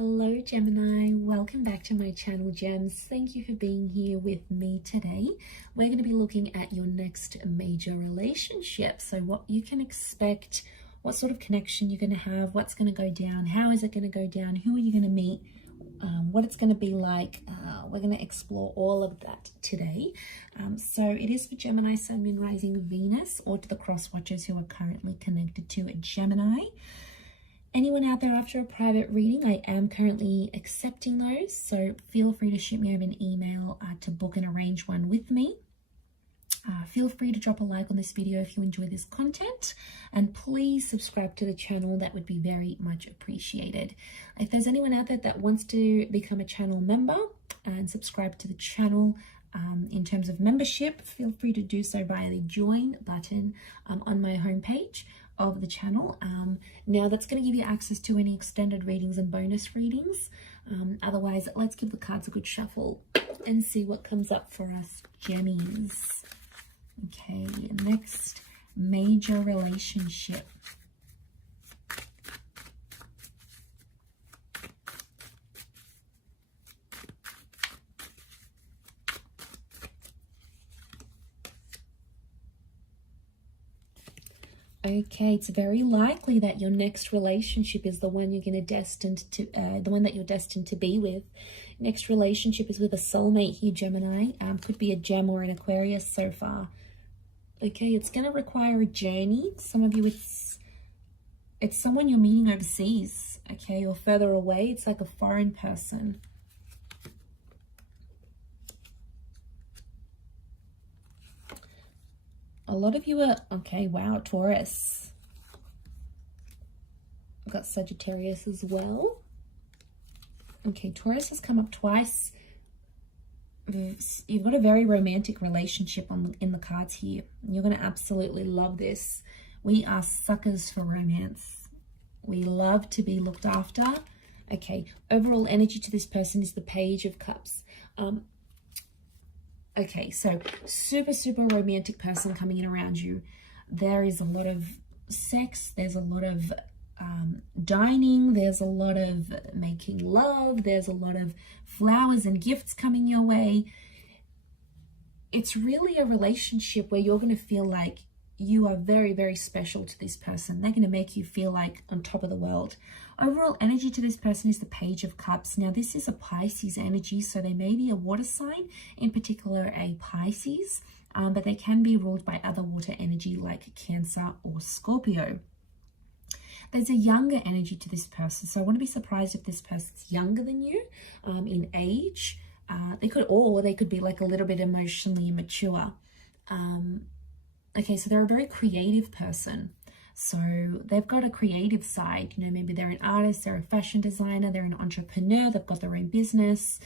Hello Gemini, welcome back to my channel Gems. Thank you for being here with me today. We're going to be looking at your next major relationship. So what you can expect, what sort of connection you're going to have, what's going to go down, how is it going to go down, who are you going to meet, what it's going to be like. We're going to explore all of that today. So it is for Gemini, Sun, Moon, Rising, Venus, or to the cross watchers who are currently connected to a Gemini. Anyone out there after a private reading, I am currently accepting those, so feel free to shoot me over an email to book and arrange one with me. Feel free to drop a like on this video if you enjoy this content, and please subscribe to the channel. That would be very much appreciated. If there's anyone out there that wants to become a channel member and subscribe to the channel, in terms of membership, feel free to do so via the join button on my homepage of the channel. Now that's going to give you access to any extended readings and bonus readings. Otherwise, let's give the cards a good shuffle and see what comes up for us Gemmies. Okay, next major relationship. Okay, it's very likely that your next relationship is the one you're destined to be with. Next relationship is with a soulmate here, Gemini. Could be a Gem or an Aquarius so far. Okay, it's going to require a journey. Some of you, it's someone you're meeting overseas, okay, or further away. It's like a foreign person. A lot of you are, okay, wow, Taurus. I've got Sagittarius as well. Okay, Taurus has come up twice. You've got a very romantic relationship in the cards here. You're going to absolutely love this. We are suckers for romance. We love to be looked after. Okay, overall energy to this person is the Page of Cups. Okay, so super romantic person coming in around you. There is a lot of sex. There's a lot of dining. There's a lot of making love. There's a lot of flowers and gifts coming your way. It's really a relationship where you're going to feel like you are very special to this person. They're going to make you feel like on top of the world. Overall energy to this person is the Page of Cups. Now, this is a Pisces energy, so they may be a water sign, in particular a Pisces, but they can be ruled by other water energy like Cancer or Scorpio. There's a younger energy to this person, so I want to be surprised if this person's younger than you in age. They could be like a little bit emotionally immature. Okay, so they're a very creative person. So they've got a creative side, you know, maybe they're an artist, they're a fashion designer, they're an entrepreneur, they've got their own business,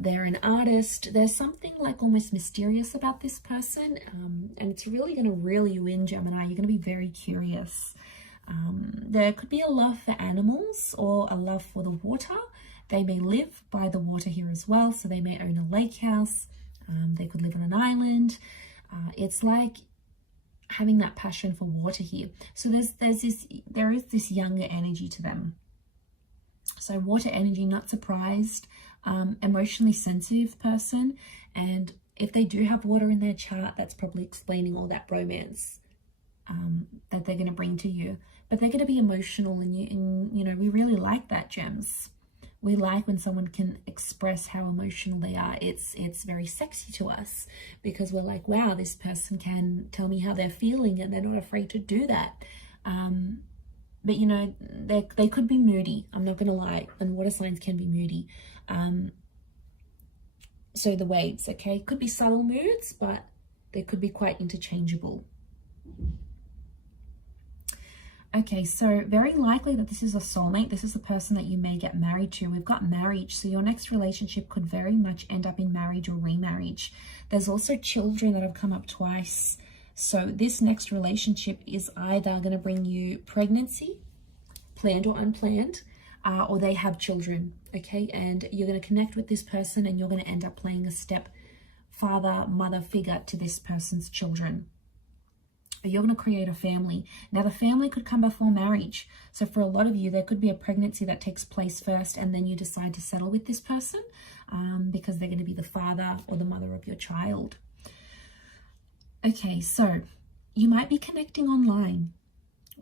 they're an artist. There's something like almost mysterious about this person, and it's really going to reel you in, Gemini. You're going to be very curious. There could be a love for animals or a love for the water. They may live by the water here as well, so they may own a lake house. They could live on an island. It's like having that passion for water here. So there is this younger energy to them. So water energy, not surprised, emotionally sensitive person. And if they do have water in their chart, that's probably explaining all that romance that they're going to bring to you. But they're going to be emotional, and you know, we really like that, Gems. We like when someone can express how emotional they are. It's very sexy to us because we're like, wow, this person can tell me how they're feeling and they're not afraid to do that. But, you know, they could be moody. I'm not going to lie. And water signs can be moody. So the waves, okay, could be subtle moods, but they could be quite interchangeable. Okay, so very likely that this is a soulmate. This is the person that you may get married to. We've got marriage, so your next relationship could very much end up in marriage or remarriage. There's also children that have come up twice. So this next relationship is either going to bring you pregnancy, planned or unplanned, or they have children, okay? And you're going to connect with this person and you're going to end up playing a step father, mother figure to this person's children. you're going to create a family. Now, the family could come before marriage. So for a lot of you, there could be a pregnancy that takes place first, and then you decide to settle with this person because they're going to be the father or the mother of your child. Okay, so you might be connecting online.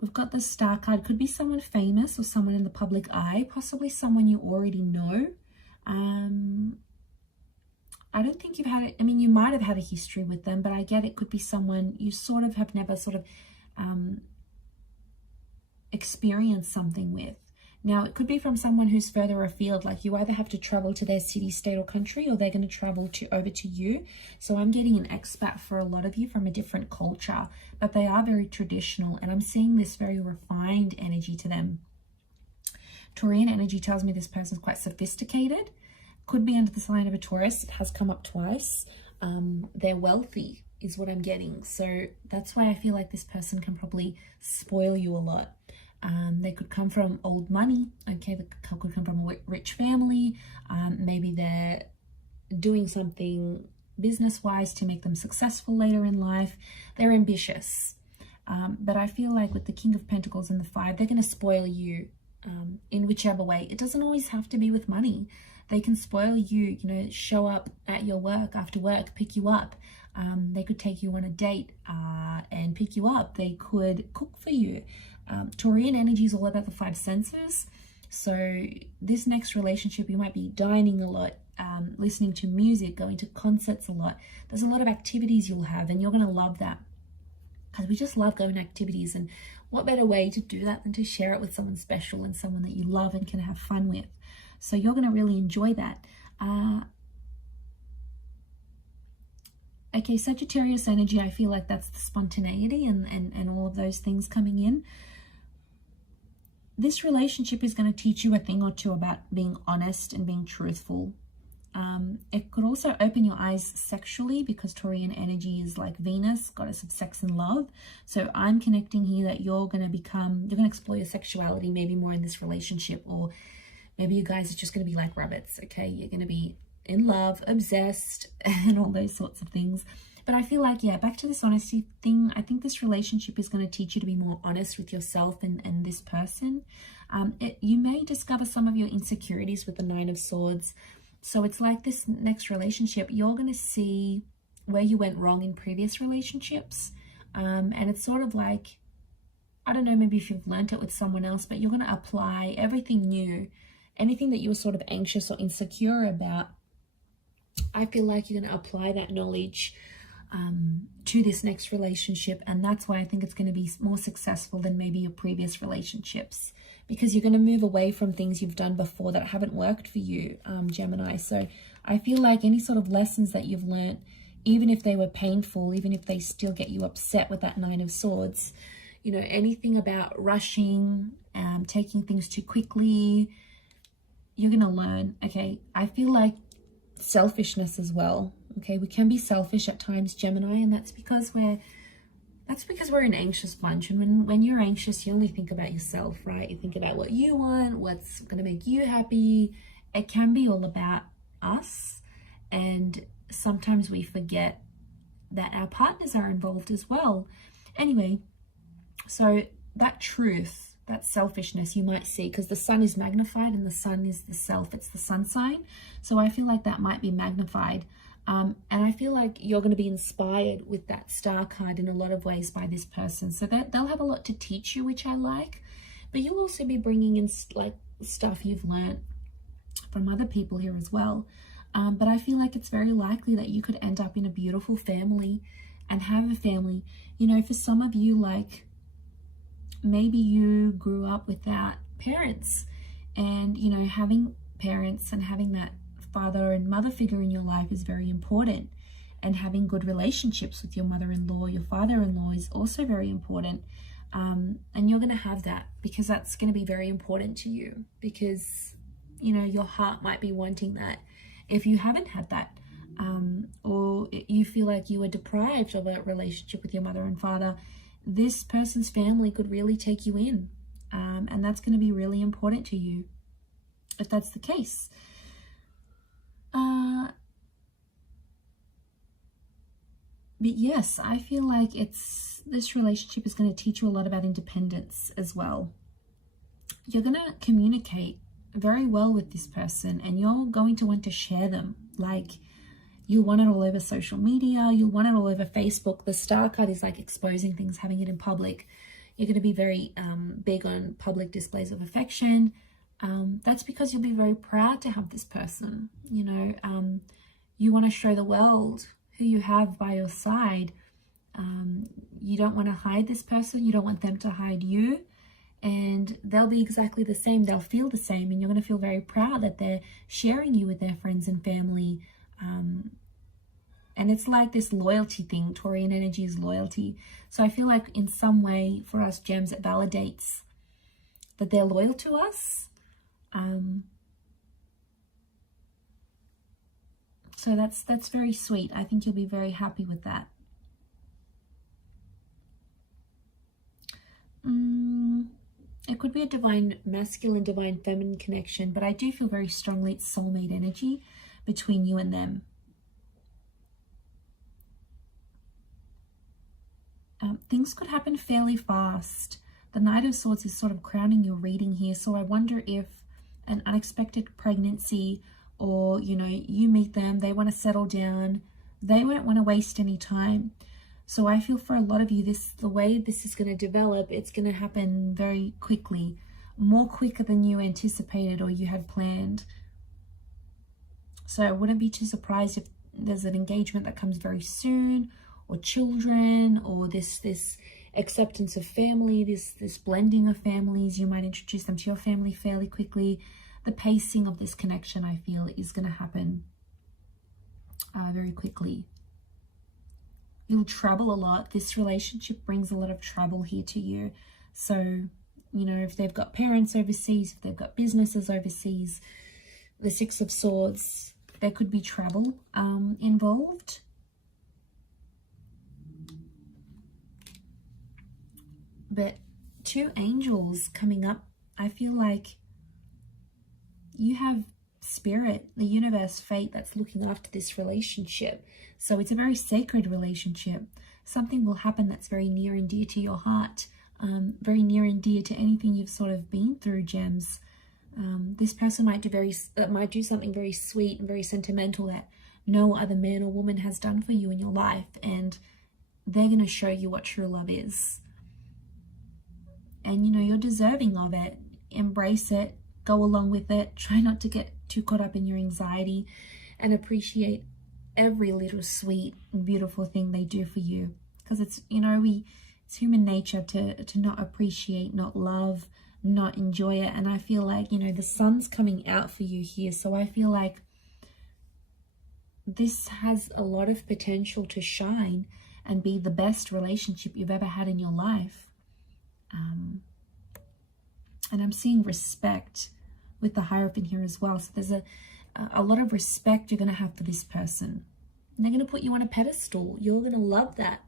We've got the Star card. Could be someone famous or someone in the public eye, possibly someone you already know. I don't think you've had it. I mean, you might have had a history with them, but I get it could be someone you sort of have never sort of experienced something with. Now, it could be from someone who's further afield, like you either have to travel to their city, state, or country, or they're going to travel over to you. So I'm getting an expat for a lot of you from a different culture, but they are very traditional, and I'm seeing this very refined energy to them. Taurian energy tells me this person's quite sophisticated. Could be under the sign of a Taurus. It has come up twice. They're wealthy is what I'm getting. So that's why I feel like this person can probably spoil you a lot. They could come from old money. Okay, they could come from a rich family. Maybe they're doing something business-wise to make them successful later in life. They're ambitious. But I feel like with the King of Pentacles and the 5, they're going to spoil you in whichever way. It doesn't always have to be with money. They can spoil you, you know, show up at your work after work, pick you up. They could take you on a date and pick you up. They could cook for you. Taurian energy is all about the 5 senses. So this next relationship, you might be dining a lot, listening to music, going to concerts a lot. There's a lot of activities you'll have, and you're going to love that. Because we just love going to activities, and what better way to do that than to share it with someone special and someone that you love and can have fun with. So you're going to really enjoy that. Okay, Sagittarius energy, I feel like that's the spontaneity and all of those things coming in. This relationship is going to teach you a thing or two about being honest and being truthful. It could also open your eyes sexually, because Taurian energy is like Venus, goddess of sex and love. So I'm connecting here that you're going to explore your sexuality maybe more in this relationship, or maybe you guys are just going to be like rabbits, okay? You're going to be in love, obsessed, and all those sorts of things. But I feel like, yeah, back to this honesty thing, I think this relationship is going to teach you to be more honest with yourself and this person. You may discover some of your insecurities with the 9 of Swords. So it's like this next relationship, you're going to see where you went wrong in previous relationships. And it's sort of like, I don't know, maybe if you've learnt it with someone else, but you're going to apply everything new. Anything that you were sort of anxious or insecure about, I feel like you're going to apply that knowledge to this next relationship. And that's why I think it's going to be more successful than maybe your previous relationships, because you're going to move away from things you've done before that haven't worked for you, Gemini. So I feel like any sort of lessons that you've learnt, even if they were painful, even if they still get you upset with that 9 of Swords, you know, anything about rushing, taking things too quickly, you're going to learn. Okay, I feel like selfishness as well. Okay, we can be selfish at times, Gemini, and that's because we're an anxious bunch. And when you're anxious, you only think about yourself, right? You think about what you want, what's going to make you happy. It can be all about us, and sometimes we forget that our partners are involved as well. Anyway, so that truth, that selfishness you might see, because the sun is magnified and the sun is the self, it's the sun sign. So I feel like that might be magnified. And I feel like you're going to be inspired with that star card in a lot of ways by this person. So that they'll have a lot to teach you, which I like. But you'll also be bringing in like stuff you've learned from other people here as well. But I feel like it's very likely that you could end up in a beautiful family and have a family. You know, for some of you, like maybe you grew up without parents, and, you know, having parents and having that father and mother figure in your life is very important, and having good relationships with your mother-in-law, your father-in-law is also very important. And you're going to have that, because that's going to be very important to you, because, you know, your heart might be wanting that if you haven't had that, or you feel like you were deprived of a relationship with your mother and father. This person's family could really take you in, and that's going to be really important to you if that's the case. But yes, I feel like this relationship is going to teach you a lot about independence as well. You're going to communicate very well with this person, and you're going to want to share them. Like, you'll want it all over social media, you'll want it all over Facebook. The Star card is like exposing things, having it in public. You're going to be very big on public displays of affection. That's because you'll be very proud to have this person. You know, you want to show the world who you have by your side. You don't want to hide this person. You don't want them to hide you. And they'll be exactly the same. They'll feel the same. And you're going to feel very proud that they're sharing you with their friends and family. And it's like this loyalty thing. Taurian energy is loyalty. So I feel like in some way for us gems, it validates that they're loyal to us. So that's very sweet. I think you'll be very happy with that. It could be a divine masculine, divine feminine connection, but I do feel very strongly it's soulmate energy between you and them. Things could happen fairly fast. The Knight of Swords is sort of crowning your reading here, so I wonder if an unexpected pregnancy, or, you know, you meet them, they want to settle down, they won't want to waste any time. So I feel for a lot of you, the way this is going to develop, it's going to happen very quickly, more quicker than you anticipated or you had planned. So I wouldn't be too surprised if there's an engagement that comes very soon, or children, or this acceptance of family, this blending of families. You might introduce them to your family fairly quickly. The pacing of this connection, I feel, is going to happen very quickly. You'll travel a lot. This relationship brings a lot of travel here to you. So, you know, if they've got parents overseas, if they've got businesses overseas, the Six of Swords, there could be travel involved. But two angels coming up, I feel like you have spirit, the universe, fate that's looking after this relationship. So it's a very sacred relationship. Something will happen that's very near and dear to your heart, very near and dear to anything you've sort of been through, gems. This person might do something very sweet and very sentimental that no other man or woman has done for you in your life, and they're going to show you what true love is. And, you know, you're deserving of it. Embrace it. Go along with it. Try not to get too caught up in your anxiety, and appreciate every little sweet and beautiful thing they do for you. Because it's, you know, it's human nature to not appreciate, not love, not enjoy it. And I feel like, you know, the sun's coming out for you here. So I feel like this has a lot of potential to shine and be the best relationship you've ever had in your life. And I'm seeing respect with the Hierophant here as well. So there's a lot of respect you're going to have for this person. And they're going to put you on a pedestal. You're going to love that.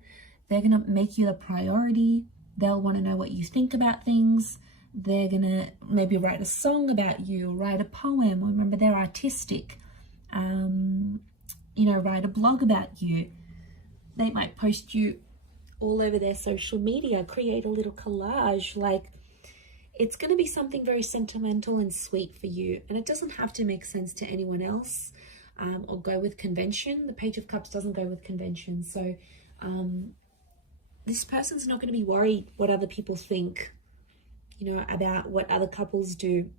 They're going to make you the priority. They'll want to know what you think about things. They're going to maybe write a song about you, write a poem. Remember, they're artistic. You know, write a blog about you. They might post you all over their social media, create a little collage. Like, it's going to be something very sentimental and sweet for you. And it doesn't have to make sense to anyone else or go with convention. The Page of Cups doesn't go with convention. So this person's not going to be worried what other people think, you know, about what other couples do.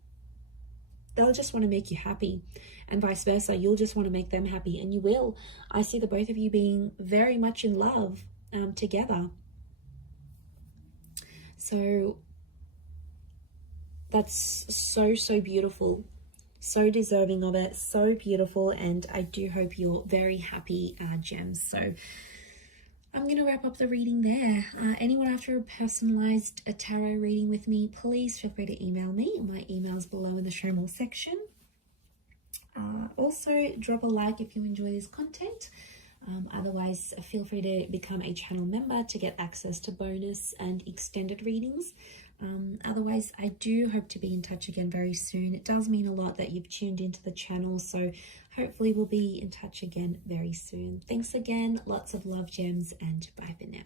They'll just want to make you happy, and vice versa. You'll just want to make them happy, and you will. I see the both of you being very much in love together. So that's so beautiful, so deserving of it, so beautiful, and I do hope you're very happy, gems. So I'm going to wrap up the reading there. Anyone after a personalized tarot reading with me, please feel free to email me. My email's below in the show more section. Also, drop a like if you enjoy this content. Otherwise, feel free to become a channel member to get access to bonus and extended readings. Otherwise, I do hope to be in touch again very soon. It does mean a lot that you've tuned into the channel, so hopefully we'll be in touch again very soon. Thanks again, lots of love, gems, and bye for now.